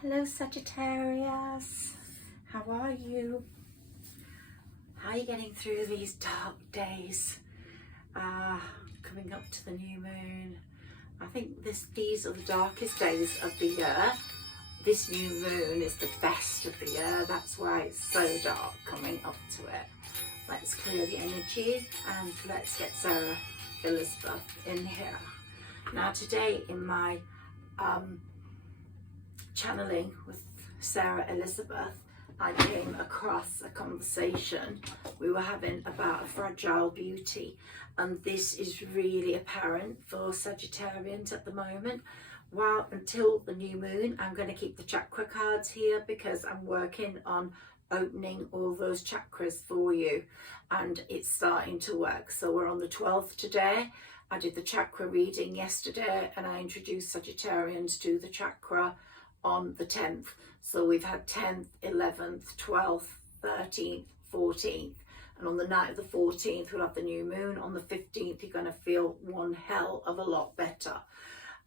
Hello Sagittarius, how are you? How are you getting through these dark days? Coming up to the new moon. I think these are the darkest days of the year. This new moon is the best of the year. That's why it's so dark coming up to it. Let's clear the energy and let's get Sarah Elizabeth in here. Now today in my channeling with Sarah Elizabeth, I came across a conversation we were having about a fragile beauty, and this is really apparent for Sagittarians at the moment. Well, until the new moon, I'm going to keep the chakra cards here because I'm working on opening all those chakras for you, and it's starting to work. So we're on the 12th today. I did the chakra reading yesterday and I introduced Sagittarians to the chakra on the 10th. So we've had 10th, 11th, 12th, 13th, 14th, and on the night of the 14th we'll have the new moon. On the 15th you're going to feel one hell of a lot better.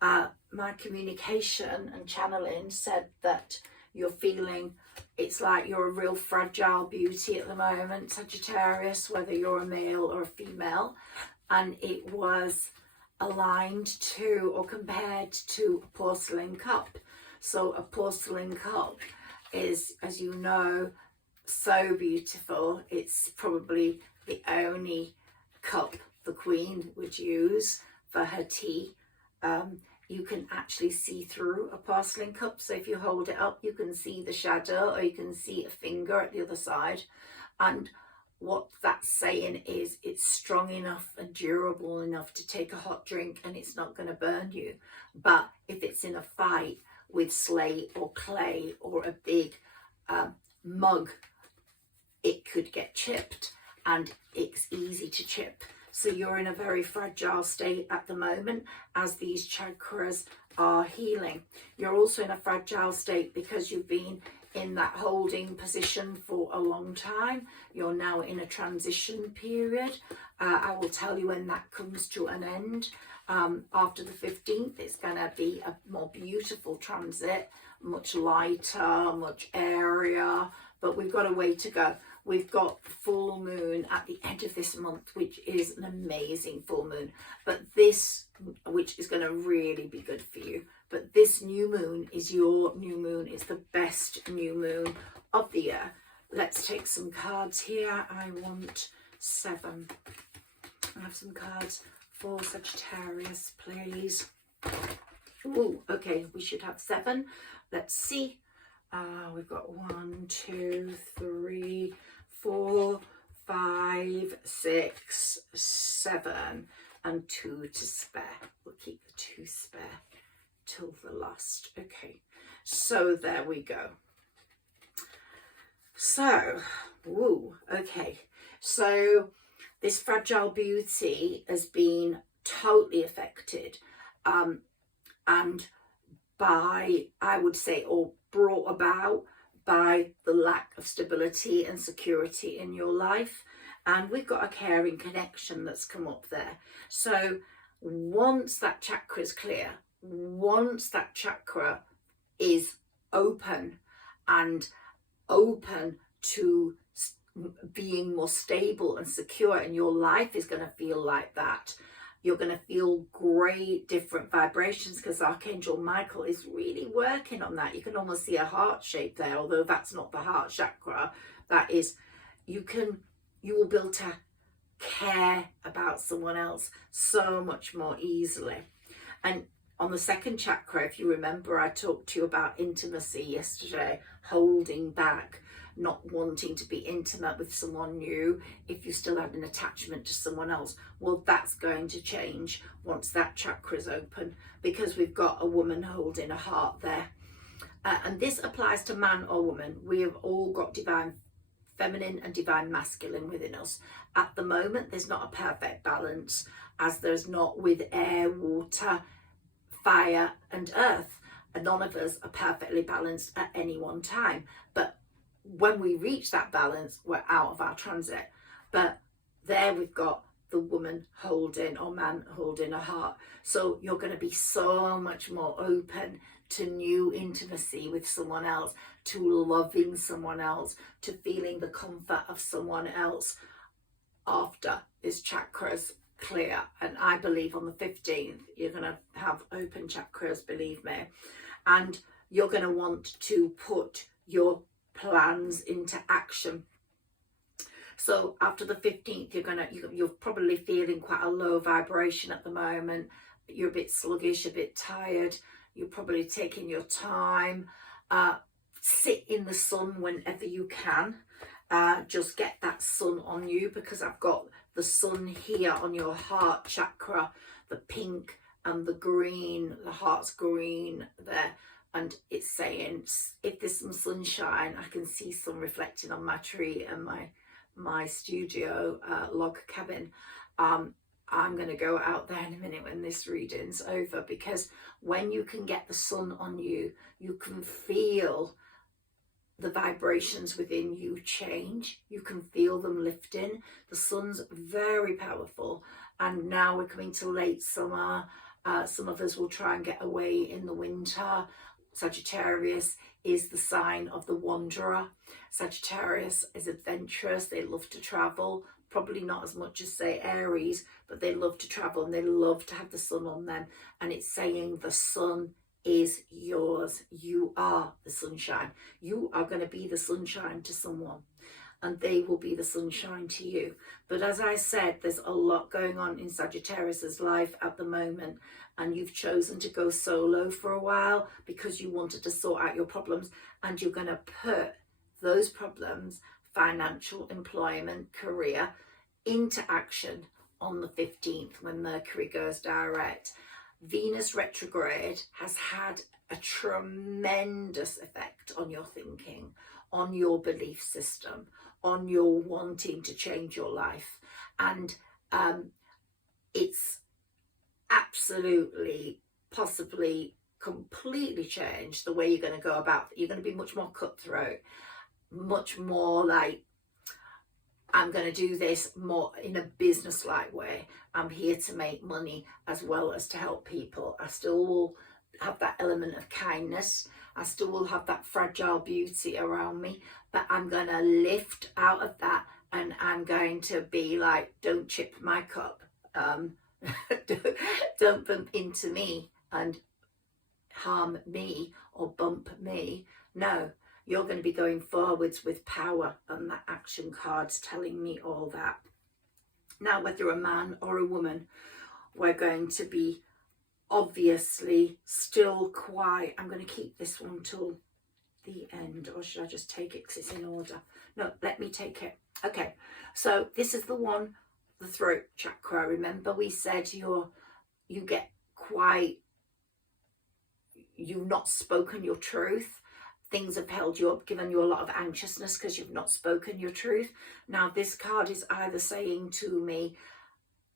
My communication and channeling said that you're feeling it's like you're a real fragile beauty at the moment, Sagittarius, whether you're a male or a female, and it was aligned to or compared to a porcelain cup. So a porcelain cup is, as you know, so beautiful. It's probably the only cup the Queen would use for her tea. You can actually see through a porcelain cup. So if you hold it up, you can see the shadow or you can see a finger at the other side. And what that's saying is it's strong enough and durable enough to take a hot drink and it's not going to burn you. But if it's in a fight with slate or clay or a big mug, it could get chipped, and it's easy to chip. So you're in a very fragile state at the moment as these chakras are healing. You're also in a fragile state because you've been in that holding position for a long time. You're now in a transition period. I will tell you when that comes to an end. After the 15th, it's going to be a more beautiful transit, much lighter, much airier, but we've got a way to go. We've got full moon at the end of this month, which is an amazing full moon, but this, which is going to really be good for you. But this new moon is your new moon. It's the best new moon of the year. Let's take some cards here. I want 7. I have some cards for Sagittarius, please. Oh, okay, we should have 7. Let's see. We've got 1, 2, 3, 4, 5, 6, 7, and 2 to spare. We'll keep the 2 spare till the last. Okay, so there we go. So, okay, so this fragile beauty has been totally affected, and by, I would say, or brought about by the lack of stability and security in your life. And we've got a caring connection that's come up there. So once that chakra is clear, once that chakra is open and open to being more stable and secure, and your life is going to feel like that, you're going to feel great different vibrations, because Archangel Michael is really working on that. You can almost see a heart shape there, although that's not the heart chakra. That is, you will be able to care about someone else so much more easily. And on the second chakra, if you remember, I talked to you about intimacy yesterday, holding back, not wanting to be intimate with someone new if you still have an attachment to someone else. Well, that's going to change once that chakra is open, because we've got a woman holding a heart there. And this applies to man or woman. We have all got divine feminine and divine masculine within us. At the moment, there's not a perfect balance, as there's not with air, water, fire and earth. And none of us are perfectly balanced at any one time. But when we reach that balance, we're out of our transit. But there we've got the woman holding or man holding a heart. So you're going to be so much more open to new intimacy with someone else, to loving someone else, to feeling the comfort of someone else after this chakras clear. And I believe on the 15th you're going to have open chakras, believe me, and you're going to want to put your plans into action. So after the 15th, you're probably feeling quite a low vibration at the moment. You're a bit sluggish, a bit tired. You're probably taking your time. Sit in the sun whenever you can. Just get that sun on you, because I've got the sun here on your heart chakra, the pink and the green, the heart's green there. And it's saying, if there's some sunshine, I can see some reflecting on my tree and my studio log cabin. I'm going to go out there in a minute when this reading's over, because when you can get the sun on you, you can feel the vibrations within you change. You can feel them lifting. The sun's very powerful, and now we're coming to late summer. Some of us will try and get away in the winter. Sagittarius is the sign of the wanderer. Sagittarius is adventurous. They love to travel, probably not as much as, say, Aries, but they love to travel and they love to have the sun on them. And it's saying the sun is yours. You are the sunshine. You are going to be the sunshine to someone, and they will be the sunshine to you. But as I said, there's a lot going on in Sagittarius's life at the moment, and you've chosen to go solo for a while because you wanted to sort out your problems, and you're going to put those problems, financial, employment, career, into action on the 15th when Mercury goes direct. Venus retrograde has had a tremendous effect on your thinking, on your belief system, on your wanting to change your life. And it's absolutely, possibly, completely changed the way you're going to go about it. You're going to be much more cutthroat, much more like, I'm going to do this more in a business-like way. I'm here to make money as well as to help people. I still will have that element of kindness. I still will have that fragile beauty around me, but I'm going to lift out of that, and I'm going to be like, don't chip my cup. Don't bump into me and harm me or bump me. No. You're going to be going forwards with power, and that action card's telling me all that. Now, whether a man or a woman, we're going to be obviously still quiet. I'm going to keep this one till the end, or should I just take it because it's in order? No, let me take it. Okay, so this is the one, the throat chakra. Remember we said you get quite, you've not spoken your truth. Things have held you up, given you a lot of anxiousness because you've not spoken your truth. Now, this card is either saying to me,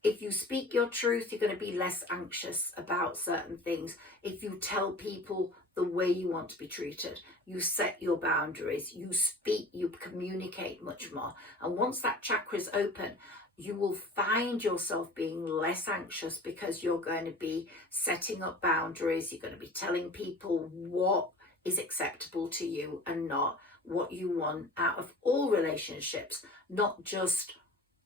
if you speak your truth, you're going to be less anxious about certain things. If you tell people the way you want to be treated, you set your boundaries, you speak, you communicate much more. And once that chakra is open, you will find yourself being less anxious because you're going to be setting up boundaries. You're going to be telling people what is acceptable to you and not, what you want out of all relationships, not just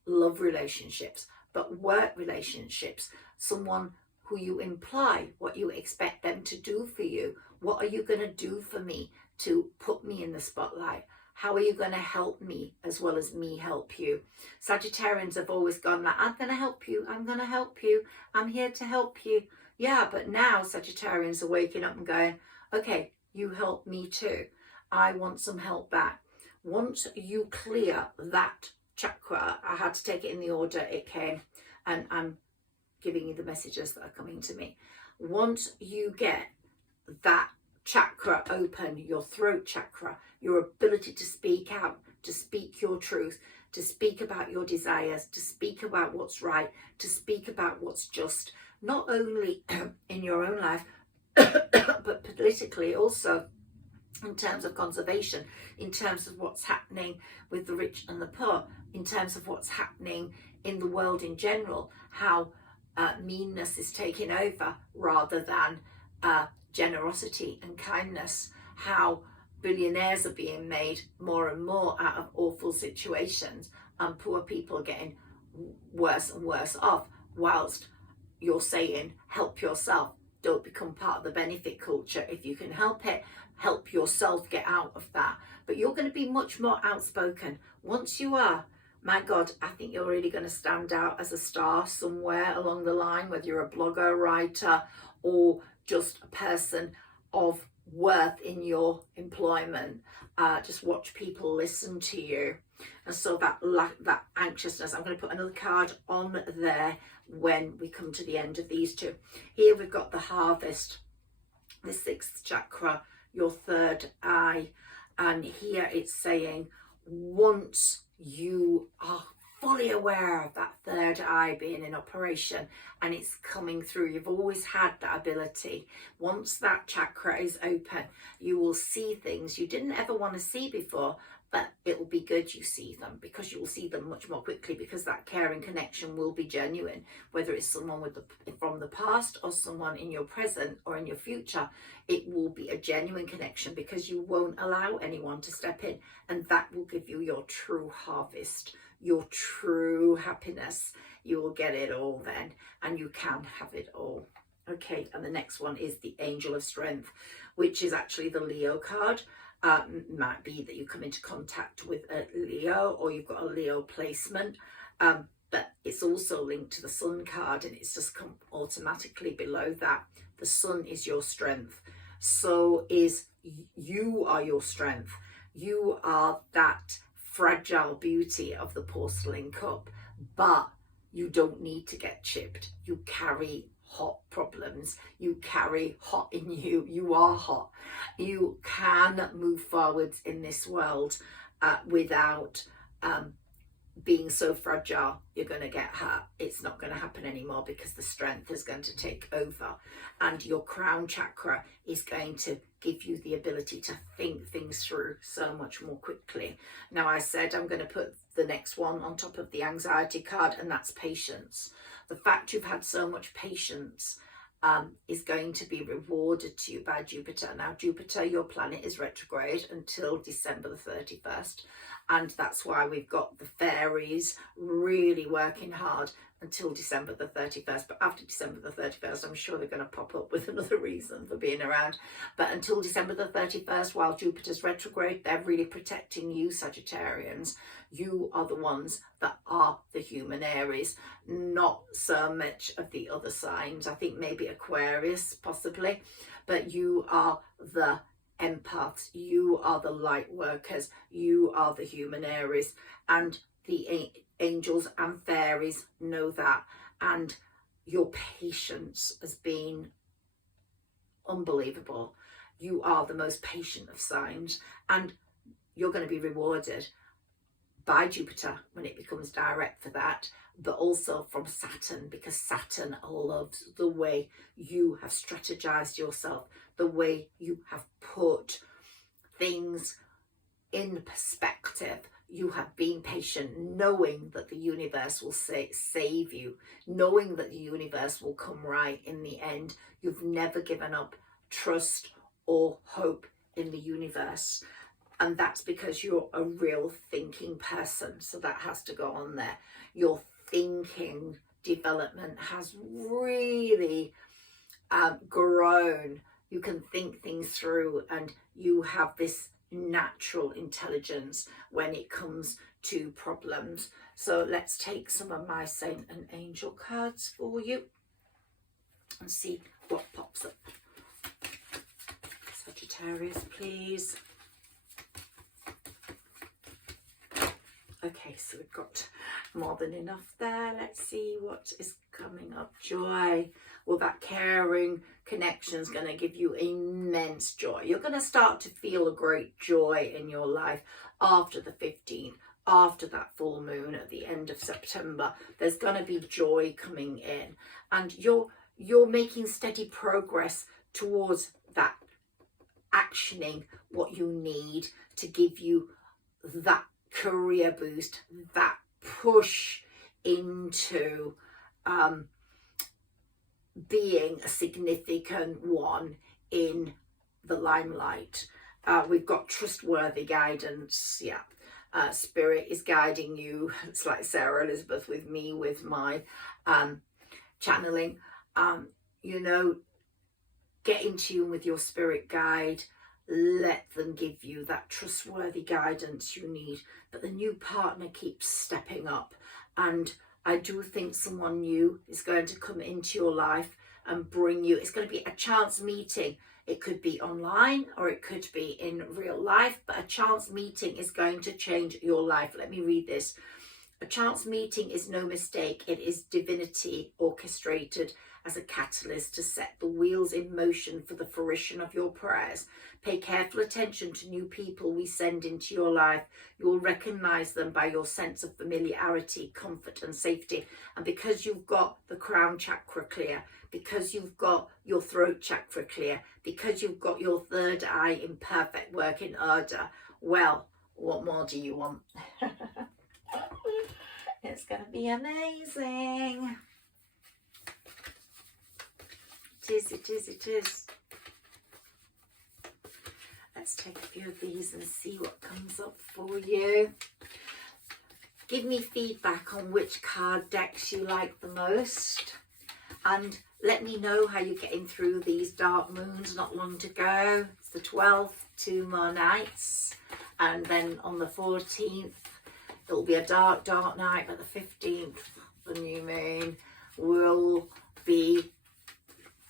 love relationships, but work relationships. Someone who you imply what you expect them to do for you. What are you going to do for me to put me in the spotlight? How are you going to help me as well as me help you? Sagittarians have always gone like, I'm going to help you, I'm going to help you, I'm here to help you. Yeah, but now Sagittarians are waking up and going, okay, you help me too. I want some help back. Once you clear that chakra, I had to take it in the order it came, and I'm giving you the messages that are coming to me. Once you get that chakra open, your throat chakra, your ability to speak out, to speak your truth, to speak about your desires, to speak about what's right, to speak about what's just, not only in your own life, but politically also, in terms of conservation, in terms of what's happening with the rich and the poor, in terms of what's happening in the world in general, how meanness is taking over rather than generosity and kindness, how billionaires are being made more and more out of awful situations, and poor people are getting worse and worse off, whilst you're saying help yourself, don't become part of the benefit culture. If you can help it, help yourself get out of that. But you're going to be much more outspoken. Once you are, my God, I think you're really going to stand out as a star somewhere along the line, whether you're a blogger, writer, or just a person of worth in your employment. Just watch people listen to you. And so that anxiousness, I'm going to put another card on there when we come to the end of these two. Here we've got the harvest, the 6th chakra, your 3rd eye. And here it's saying, once you are fully aware of that 3rd eye being in operation and it's coming through, you've always had that ability. Once that chakra is open, you will see things you didn't ever want to see before, but it will be good you see them, because you will see them much more quickly, because that caring connection will be genuine, whether it's someone from the past or someone in your present or in your future. It will be a genuine connection because you won't allow anyone to step in, and that will give you your true harvest, your true happiness. You will get it all then, and you can have it all. Okay, and the next one is the Angel of Strength, which is actually the Leo card. Might be that you come into contact with a Leo, or you've got a Leo placement, but it's also linked to the Sun card, and it's just come automatically below that. The Sun is your strength, so is you are your strength. You are that fragile beauty of the porcelain cup, but you don't need to get chipped. You carry hot problems, you carry hot in you, you are hot. You can move forwards in this world without being so fragile you're going to get hurt. It's not going to happen anymore, because the strength is going to take over, and your crown chakra is going to give you the ability to think things through so much more quickly. Now, I said I'm going to put the next one on top of the anxiety card, and that's patience. The fact you've had so much patience is going to be rewarded to you by Jupiter. Now, Jupiter, your planet, is retrograde until December the 31st. And that's why we've got the fairies really working hard until December the 31st. But after December the 31st, I'm sure they're going to pop up with another reason for being around. But until December the 31st, while Jupiter's retrograde, they're really protecting you, Sagittarians. You are the ones that are the Humanairies, not so much of the other signs. I think maybe Aquarius, possibly. But you are the empaths, you are the light workers, you are the Humanairies, and the angels and fairies know that, and your patience has been unbelievable. You are the most patient of signs, and you're going to be rewarded by Jupiter when it becomes direct for that, but also from Saturn, because Saturn loves the way you have strategized yourself, the way you have put things in perspective. You have been patient, knowing that the universe will save you, knowing that the universe will come right in the end. You've never given up trust or hope in the universe. And that's because you're a real thinking person. So that has to go on there. Your thinking development has really grown. You can think things through, and you have this natural intelligence when it comes to problems. So let's take some of my Saint and Angel cards for you and see what pops up. Sagittarius, please. Okay, so we've got more than enough there. Let's see what is coming up. Joy. Well, that caring connection is going to give you immense joy. You're going to start to feel a great joy in your life after the 15th, after that full moon at the end of September. There's going to be joy coming in, and you're making steady progress towards that, actioning what you need to give you that career boost, that push into being a significant one in the limelight. We've got trustworthy guidance. Yeah. Spirit is guiding you. It's like Sarah Elizabeth with me, with my channeling. You know, get in tune with your spirit guide. Let them give you that trustworthy guidance you need. But the new partner keeps stepping up, and I do think someone new is going to come into your life and bring you, it's going to be a chance meeting. It could be online or it could be in real life, but a chance meeting is going to change your life. Let me read this. A chance meeting is no mistake. It is divinity orchestrated as a catalyst to set the wheels in motion for the fruition of your prayers. Pay careful attention to new people we send into your life. You will recognize them by your sense of familiarity, comfort and safety. And because you've got the crown chakra clear, because you've got your throat chakra clear, because you've got your third eye in perfect working order, well, what more do you want? It's going to be amazing. It is, it is, it is. Let's take a few of these and see what comes up for you. Give me feedback on which card decks you like the most. And let me know how you're getting through these dark moons not long to go. It's the 12th, 2 more nights. And then on the 14th, it'll be a dark, dark night, but the 15th, the new moon will be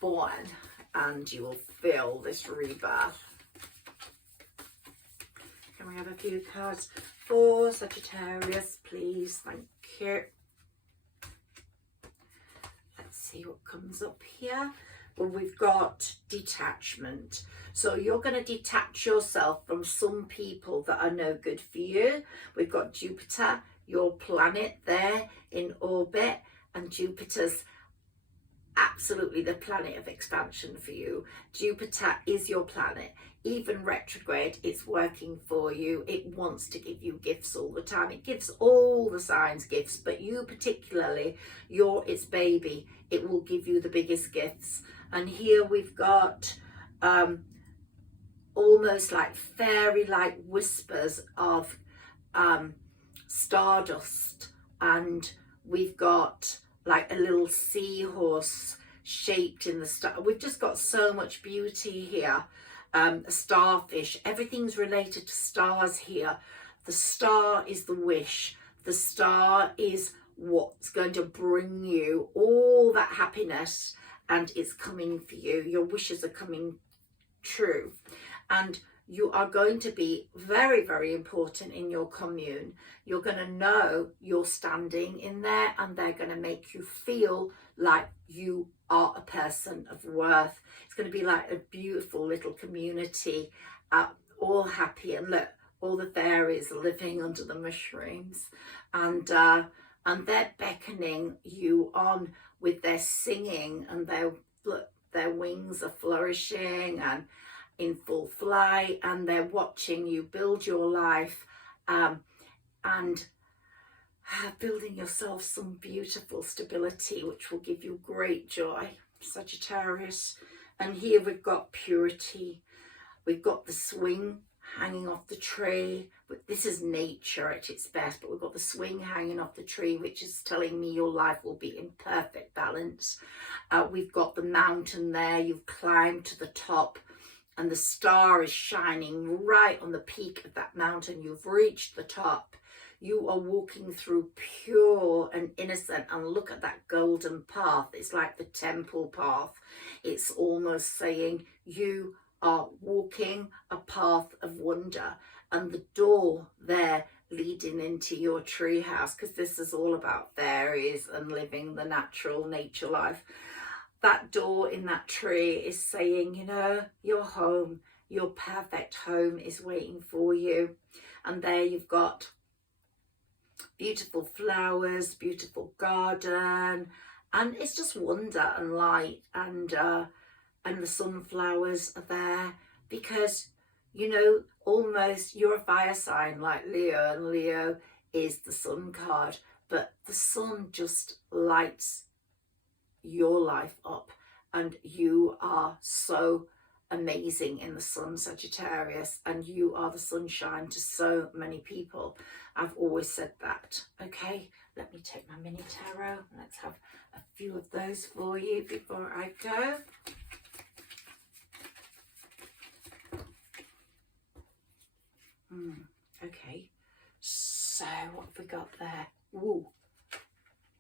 born and you will feel this rebirth. Can we have a few cards for Sagittarius, please? Thank you. Let's see what comes up here. Well, we've got detachment. So you're going to detach yourself from some people that are no good for you. We've got Jupiter, your planet there in orbit, and Jupiter's absolutely the planet of expansion for you. Jupiter is your planet. Even retrograde, it's working for you. It wants to give you gifts all the time. It gives all the signs gifts, but you particularly, you're its baby. It will give you the biggest gifts. And here we've got almost like fairy-like whispers of stardust, and we've got like a little seahorse shaped in the star. We've just got so much beauty here. A starfish, everything's related to stars here. The star is the wish. The star is what's going to bring you all that happiness, and it's coming for you. Your wishes are coming true, and you are going to be very, very important in your commune. You're going to know you're standing in there, and they're going to make you feel like you are a person of worth. It's going to be like a beautiful little community, all happy. And look, all the fairies are living under the mushrooms, and they're beckoning you on with their singing, and their wings are flourishing and in full flight, and they're watching you build your life and building yourself some beautiful stability, which will give you great joy, Sagittarius. And here we've got purity. We've got the swing hanging off the tree. But this is nature at its best, but we've got the swing hanging off the tree, which is telling me your life will be in perfect balance. We've got the mountain there. You've climbed to the top, and the star is shining right on the peak of that mountain. You've reached the top. You are walking through pure and innocent, and look at that golden path. It's like the temple path. It's almost saying you are walking a path of wonder, and the door there leading into your tree house, because this is all about fairies and living the natural nature life. That door in that tree is saying, you know, your home, your perfect home is waiting for you. And there you've got beautiful flowers, beautiful garden, and it's just wonder and light, and the sunflowers are there because, you know, almost you're a fire sign like Leo, and Leo is the sun card. but the sun just lights your life up, and you are so amazing in the sun, Sagittarius, and you are the sunshine to so many people. I've always said that. Okay, let me take my mini tarot. Let's have a few of those for you before I go. Okay, so what have we got there? Ooh,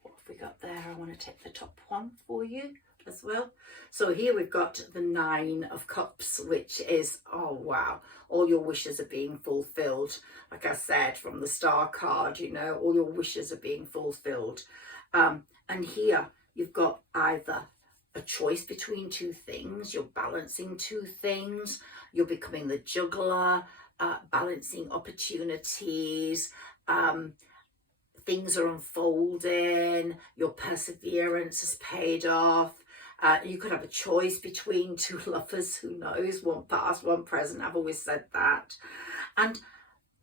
what have we got there? I want to take the top one for you as well. So here we've got the 9 of Cups, which is, oh wow, all your wishes are being fulfilled. Like I said, from the Star card, you know, all your wishes are being fulfilled. And here you've got either a choice between two things, you're balancing two things, you're becoming the juggler, balancing opportunities, things are unfolding, your perseverance has paid off. You could have a choice between two lovers, who knows, one past, one present. I've always said that. And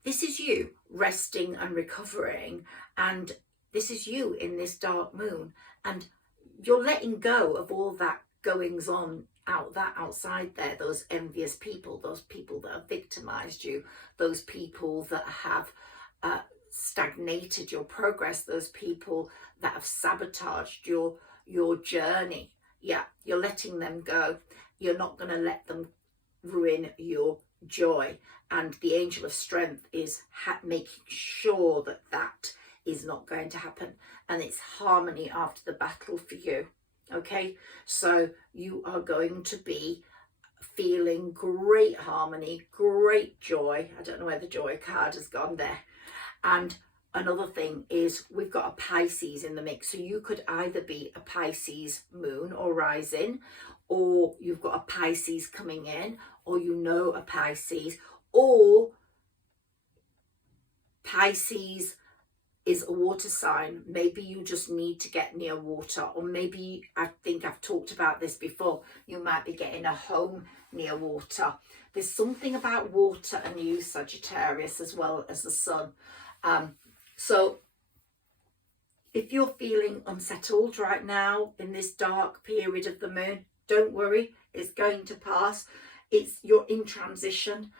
this is you resting and recovering, and this is you in this dark moon, and you're letting go of all that goings on outside there, those envious people, those people that have victimized you, those people that have stagnated your progress, those people that have sabotaged your journey. Yeah, you're letting them go. You're not going to let them ruin your joy. And the angel of strength is making sure that that is not going to happen. And it's harmony after the battle for you. Okay, so you are going to be feeling great harmony, great joy. I don't know where the joy card has gone there. And another thing is we've got a Pisces in the mix. So you could either be a Pisces moon or rising, or you've got a Pisces coming in, or you know a Pisces, or Pisces is a water sign. Maybe you just need to get near water, or maybe, I think I've talked about this before, you might be getting a home near water. There's something about water and you, Sagittarius, as well as the sun. So if you're feeling unsettled right now in this dark period of the moon, don't worry, it's going to pass. You're in transition.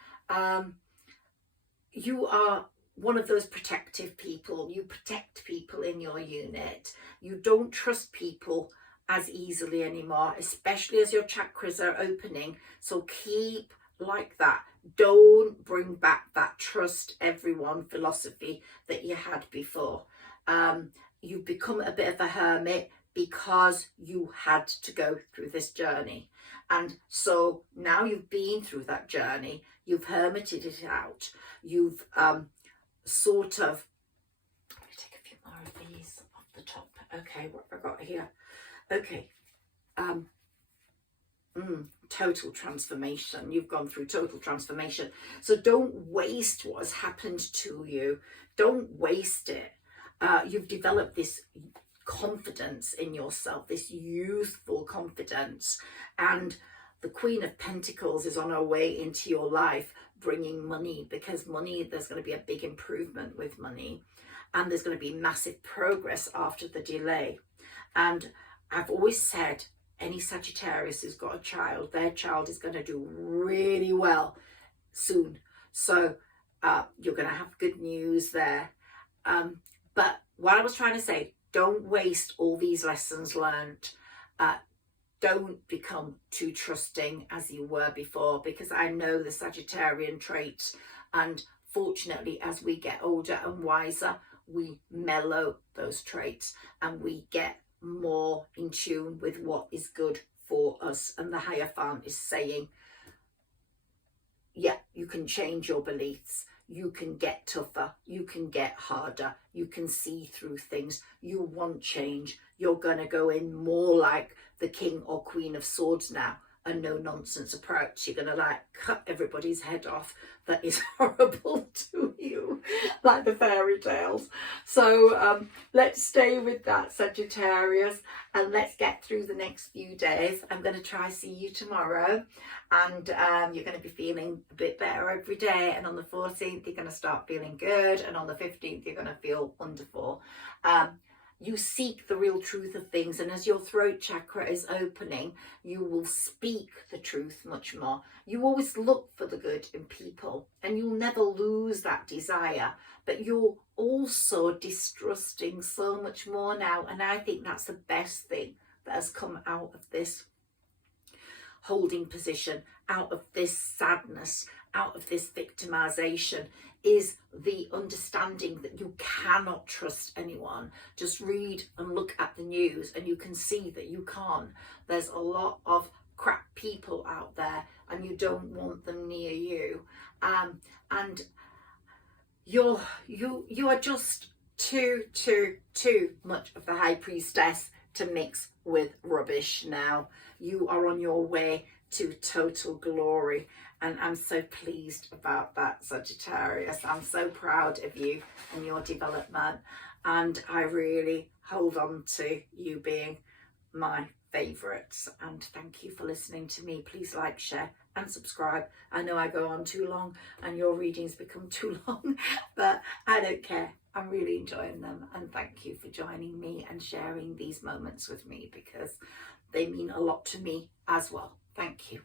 You are one of those protective people. You protect people in your unit. You don't trust people as easily anymore, especially as your chakras are opening. So keep like that. Don't bring back that trust everyone philosophy that you had before. You've become a bit of a hermit because you had to go through this journey. And so now you've been through that journey, you've hermited it out, you've sort of, let me take a few more of these off the top. Okay, what have I got here? Okay, total transformation. You've gone through total transformation. So don't waste what has happened to you. Don't waste it. You've developed this confidence in yourself, this youthful confidence, and the Queen of Pentacles is on her way into your life, bringing money, because money, there's going to be a big improvement with money, and there's going to be massive progress after the delay. And I've always said, any Sagittarius who's got a child, their child is going to do really well soon. So you're going to have good news there. But what I was trying to say, don't waste all these lessons learned. Don't become too trusting as you were before, because I know the Sagittarian traits, and fortunately as we get older and wiser, we mellow those traits and we get more in tune with what is good for us. And the Hierophant is saying, yeah, you can change your beliefs, you can get tougher, you can get harder, you can see through things, you want change, you're going to go in more like the King or Queen of Swords now, a no nonsense approach. You're going to like cut everybody's head off that is horrible to you, like the fairy tales. So let's stay with that, Sagittarius, and let's get through the next few days. I'm going to try see you tomorrow, and you're going to be feeling a bit better every day, and on the 14th you're going to start feeling good, and on the 15th you're going to feel wonderful. You seek the real truth of things, and as your throat chakra is opening, you will speak the truth much more. You always look for the good in people, and you'll never lose that desire, but you're also distrusting so much more now, and I think that's the best thing that has come out of this holding position, out of this sadness, out of this victimization, is the understanding that you cannot trust anyone. Just read and look at the news and you can see that you can't. There's a lot of crap people out there, and you don't want them near you. And you are just too much of the high priestess to mix with rubbish now. You are on your way to total glory, and I'm so pleased about that, Sagittarius. I'm so proud of you and your development, and I really hold on to you being my favourites. And thank you for listening to me. Please like, share and subscribe. I know I go on too long and your readings become too long, but I don't care. I'm really enjoying them, and thank you for joining me and sharing these moments with me, because they mean a lot to me as well. Thank you.